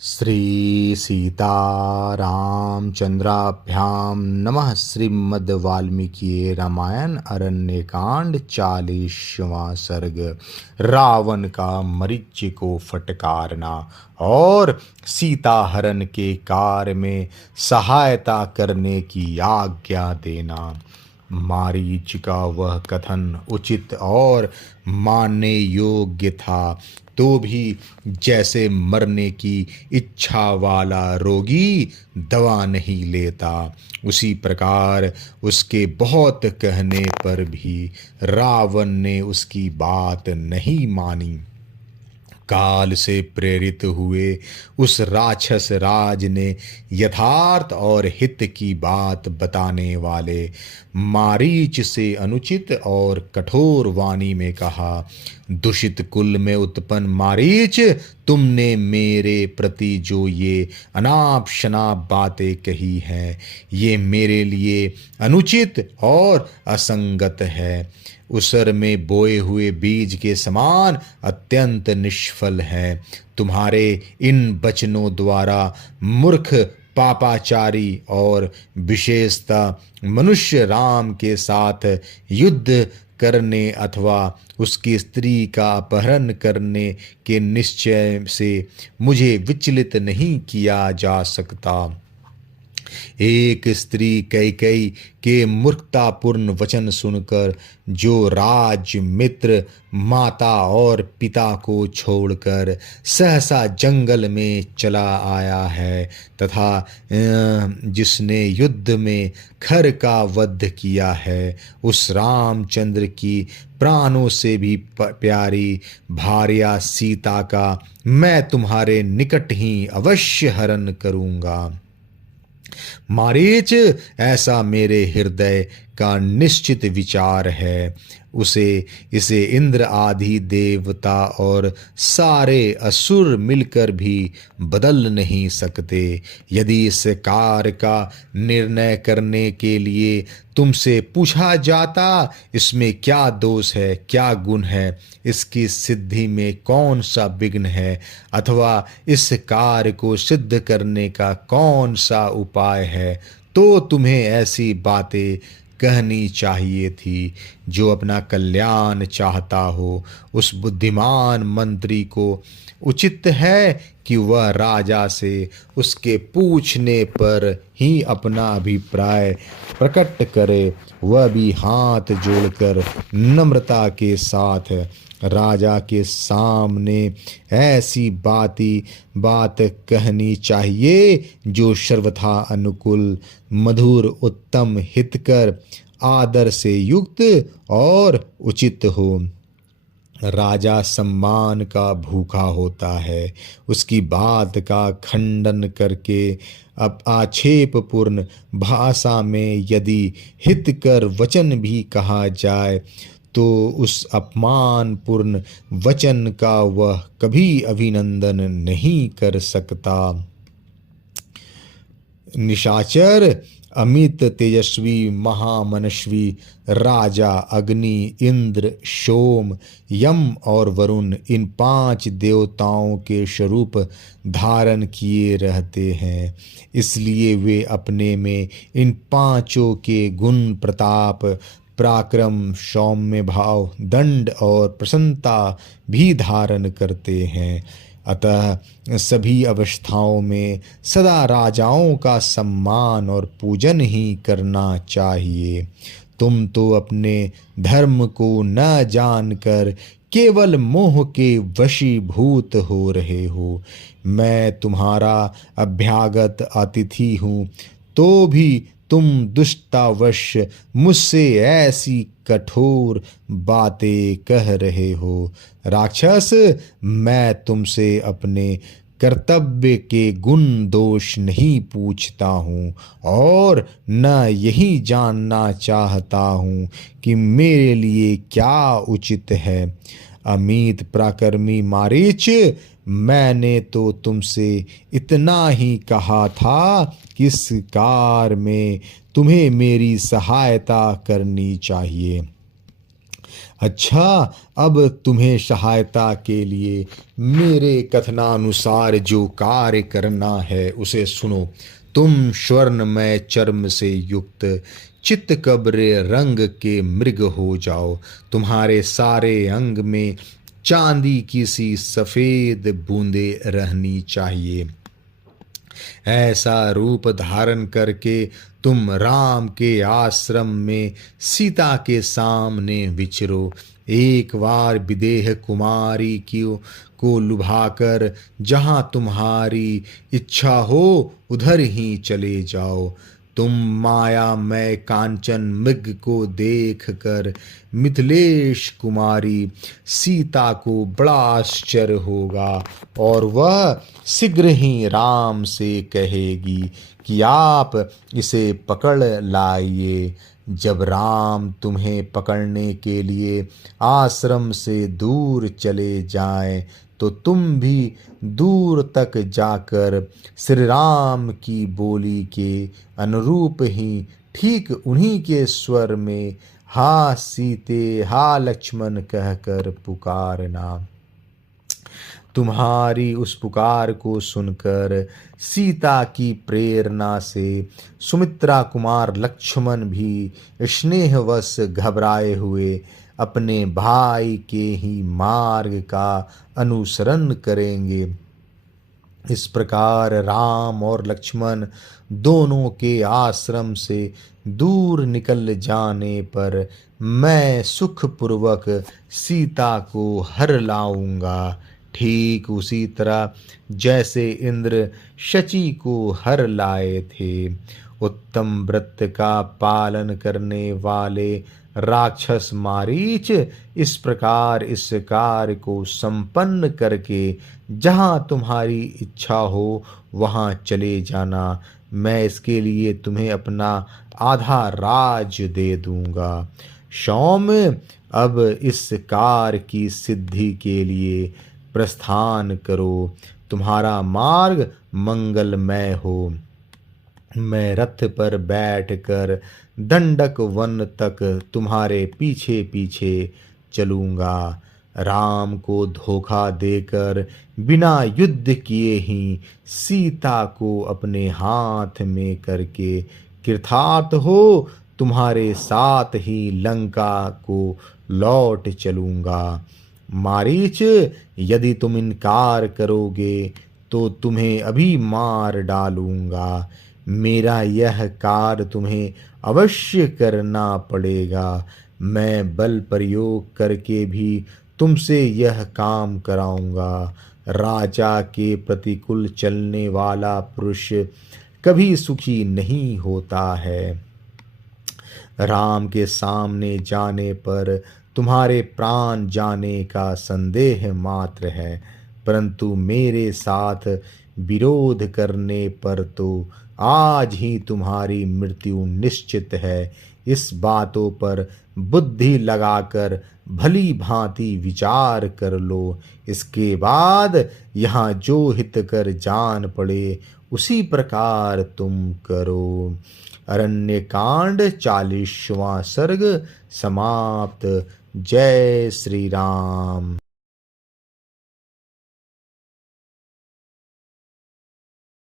श्री सीतारामचंद्राभ्यां नमः। श्रीमद् वाल्मीकि रामायण अरण्यकांड 40वां सर्ग। रावण का मरीचि को फटकारना और सीता हरण के कार्य में सहायता करने की आज्ञा देना। मारीच का वह कथन उचित और मानने योग्य था, तो भी जैसे मरने की इच्छा वाला रोगी दवा नहीं लेता, उसी प्रकार उसके बहुत कहने पर भी रावण ने उसकी बात नहीं मानी। काल से प्रेरित हुए उस राक्षस राज ने यथार्थ और हित की बात बताने वाले मारीच से अनुचित और कठोर वाणी में कहा। दूषित कुल में उत्पन्न मारीच, तुमने मेरे प्रति जो ये अनाप शनाप बातें कही हैं, ये मेरे लिए अनुचित और असंगत है। उसर में बोए हुए बीज के समान अत्यंत निष्फल है। तुम्हारे इन वचनों द्वारा मूर्ख पापाचारी और विशेषतः मनुष्य राम के साथ युद्ध करने अथवा उसकी स्त्री का अपहरण करने के निश्चय से मुझे विचलित नहीं किया जा सकता। एक स्त्री कैकेयी के मूर्खतापूर्ण वचन सुनकर जो राज मित्र माता और पिता को छोड़कर सहसा जंगल में चला आया है तथा जिसने युद्ध में खर का वध किया है, उस रामचंद्र की प्राणों से भी प्यारी भार्या सीता का मैं तुम्हारे निकट ही अवश्य हरण करूंगा। मारीच, ऐसा मेरे हृदय का निश्चित विचार है। इसे इंद्र आदि देवता और सारे असुर मिलकर भी बदल नहीं सकते। यदि इस कार्य का निर्णय करने के लिए तुमसे पूछा जाता, इसमें क्या दोष है, क्या गुण है, इसकी सिद्धि में कौन सा विघ्न है, अथवा इस कार्य को सिद्ध करने का कौन सा उपाय है, तो तुम्हें ऐसी बातें कहनी चाहिए थी। जो अपना कल्याण चाहता हो, उस बुद्धिमान मंत्री को उचित है कि वह राजा से उसके पूछने पर ही अपना अभिप्राय प्रकट करे। वह भी हाथ जोड़कर नम्रता के साथ राजा के सामने ऐसी बात कहनी चाहिए जो सर्वथा अनुकूल, मधुर, उत्तम, हितकर, आदर से युक्त और उचित हो। राजा सम्मान का भूखा होता है। उसकी बात का खंडन करके अब आक्षेपपूर्ण भाषा में यदि हितकर वचन भी कहा जाए, तो उस अपमानपूर्ण वचन का वह कभी अभिनंदन नहीं कर सकता। निशाचर, अमित तेजस्वी महामनस्वी राजा अग्नि, इंद्र, सोम, यम और वरुण इन 5 देवताओं के स्वरूप धारण किए रहते हैं। इसलिए वे अपने में इन 5 के गुण, प्रताप, पराक्रम, सौम्य भाव, दंड और प्रसन्नता भी धारण करते हैं। अतः सभी अवस्थाओं में सदा राजाओं का सम्मान और पूजन ही करना चाहिए। तुम तो अपने धर्म को न जानकर केवल मोह के वशीभूत हो रहे हो। मैं तुम्हारा अभ्यागत अतिथि हूँ, तो भी तुम दुष्टावश मुझसे ऐसी कठोर बातें कह रहे हो। राक्षस, मैं तुमसे अपने कर्तव्य के गुण दोष नहीं पूछता हूँ और न यही जानना चाहता हूँ कि मेरे लिए क्या उचित है। अमित पराक्रमी मारीच, मैंने तो तुमसे इतना ही कहा था कि इस कार्य में तुम्हें मेरी सहायता करनी चाहिए। अच्छा, अब तुम्हें सहायता के लिए मेरे कथनानुसार जो कार्य करना है उसे सुनो। तुम स्वर्णमय चर्म से युक्त चित्तकब्र रंग के मृग हो जाओ। तुम्हारे सारे अंग में चांदी की सी सफेद बूंदे रहनी चाहिए। ऐसा रूप धारण करके तुम राम के आश्रम में सीता के सामने विचरो। एक बार विदेह कुमारी को लुभाकर जहाँ तुम्हारी इच्छा हो उधर ही चले जाओ। तुम मायामय कांचन मृग को देख कर मिथिलेश कुमारी सीता को बड़ा आश्चर्य होगा और वह शीघ्र ही राम से कहेगी कि आप इसे पकड़ लाइए। जब राम तुम्हें पकड़ने के लिए आश्रम से दूर चले जाएं तो तुम भी दूर तक जाकर श्री राम की बोली के अनुरूप ही ठीक उन्हीं के स्वर में हा सीते हा लक्ष्मण कहकर पुकारना। तुम्हारी उस पुकार को सुनकर सीता की प्रेरणा से सुमित्रा कुमार लक्ष्मण भी स्नेहवश घबराए हुए अपने भाई के ही मार्ग का अनुसरण करेंगे। इस प्रकार राम और लक्ष्मण दोनों के आश्रम से दूर निकल जाने पर मैं सुखपूर्वक सीता को हर लाऊंगा। ठीक उसी तरह जैसे इंद्र शची को हर लाए थे। उत्तम व्रत का पालन करने वाले राक्षस मारीच इस प्रकार इस कार्य को संपन्न करके जहाँ तुम्हारी इच्छा हो वहाँ चले जाना। मैं इसके लिए तुम्हें अपना आधा राज दे दूंगा। सौम्य, अब इस कार्य की सिद्धि के लिए प्रस्थान करो। तुम्हारा मार्ग मंगलमय हो। मैं रथ पर बैठकर दंडक वन तक तुम्हारे पीछे पीछे चलूंगा। राम को धोखा देकर बिना युद्ध किए ही सीता को अपने हाथ में करके कृतार्थ हो तुम्हारे साथ ही लंका को लौट चलूंगा। मारीच, यदि तुम इनकार करोगे तो तुम्हें अभी मार डालूंगा। मेरा यह कार्य तुम्हें अवश्य करना पड़ेगा। मैं बल प्रयोग करके भी तुमसे यह काम कराऊंगा। राजा के प्रतिकूल चलने वाला पुरुष कभी सुखी नहीं होता है। राम के सामने जाने पर तुम्हारे प्राण जाने का संदेह मात्र है, परंतु मेरे साथ विरोध करने पर तो आज ही तुम्हारी मृत्यु निश्चित है। इस बातों पर बुद्धि लगाकर भली भांति विचार कर लो। इसके बाद यहाँ जो हितकर जान पड़े उसी प्रकार तुम करो। अरण्य कांड 40वां सर्ग समाप्त। जय श्री राम।